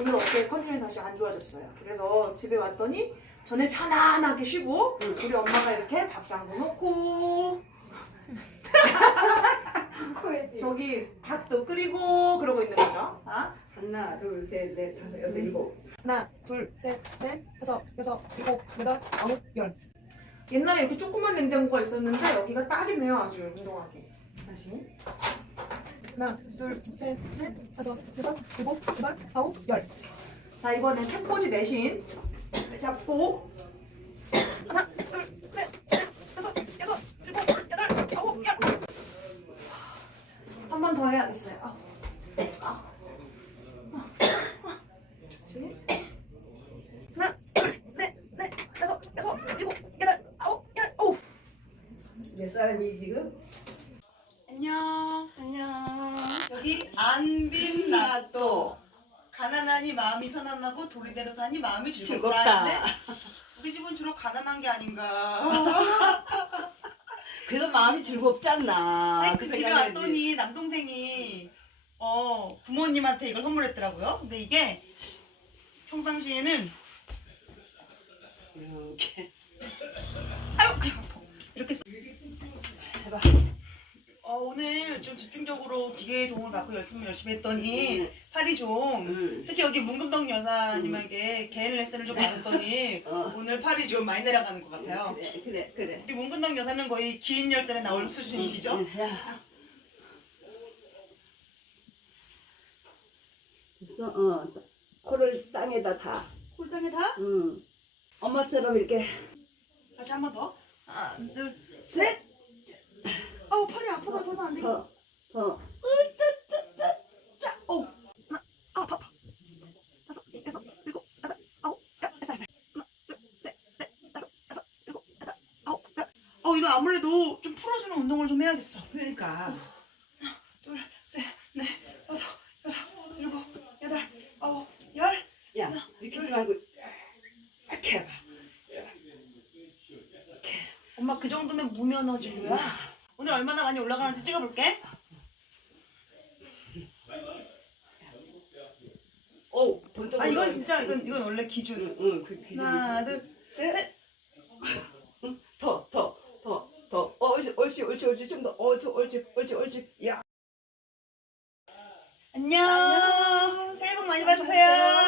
오늘 어깨 컨디션이 다시 안 좋아졌어요. 그래서 집에 왔더니 전에 편안하게 쉬고 응. 우리 엄마가 이렇게 밥상도 놓고 저기 닭도 끓이고 그러고 있는 거죠. 아? 하나, 둘, 셋, 넷, 다섯, 여섯, 일곱. 하나, 둘, 셋, 넷, 다섯, 여섯, 일곱, 여덟, 아홉, 열. 옛날에 이렇게 조그만 냉장고가 있었는데 여기가 딱이네요, 아주 운동하기. 다시. 하나, 둘, 셋, 넷, 다섯, 여섯, 일곱, 여덟, 아홉, 열. 자, 이번엔 책꽂이 대신 잡고 하나, 둘, 셋, 넷, 다섯, 여섯, 일곱, 여덟, 아홉, 열. 한 번 더 해야겠어요. 아. 아. 다시. 하나, 둘, 셋, 넷, 다섯, 여섯, 일곱, 여덟, 아홉, 열, 오우. 몇 사람이 지금? 안녕. 안녕. 여기 안빈 나또. 가난하니 마음이 편안하고 도리대로 사니 마음이 즐겁다. 즐겁다. 근데 우리 집은 주로 가난한 게 아닌가. 그래서 마음이 즐겁지 않나. 아니, 그 집에 생각했지. 왔더니 남동생이 어 부모님한테 이걸 선물했더라고요. 근데 이게 평상시에는 이렇게. 이렇게 써- 해봐. 어, 오늘 좀 집중적으로 기계의 도움을 받고 열심히 열심히 했더니 응. 팔이 좀 응. 특히 여기 문금덕 여사님에게 개인 레슨을 좀 받았더니 어. 오늘 팔이 좀 많이 내려가는 것 같아요. 그래, 그래, 그래. 우리 문금덕 여사는 거의 긴 열전에 나올 수준이시죠? 응, 야. 그래서 어, 코를 땅에다 다. 홀당에 다? 응. 엄마처럼 이렇게 다시 한 번 더. 하나, 둘, 셋. 아우 팔이 아프다 더안 되겠어. 더, 더. 자, 오. 하나, 아, 아파, 아파. 다섯, 여섯, 일곱, 여덟, 아홉, 열, 됐어, 됐어. 하나, 둘, 셋, 넷, 다섯, 여섯, 일곱, 여덟, 아홉, 열. 어, 이거 아무래도 좀 풀어주는 운동을 좀 해야겠어. 그러니까. 둘, 셋, 넷, 다섯, 여섯, 일곱, 여덟, 아홉, 열. 야, 이렇게 하지 말고 이렇게 해봐. 엄마 그 정도면 무면허 진료야. 오늘 얼마나 많이 올라가는지 찍어볼게. 오, 번쩍 아 이건 올라가. 진짜 이건 이건 원래 기준. 응, 응, 그 기준. 하나, 둘, 셋. 응, 더, 더, 더, 더. 어, 옳지, 옳지, 옳지, 옳지. 좀 더. 어, 저, 옳지, 옳지, 옳지. 야. 안녕. 새해 복 많이 받으세요.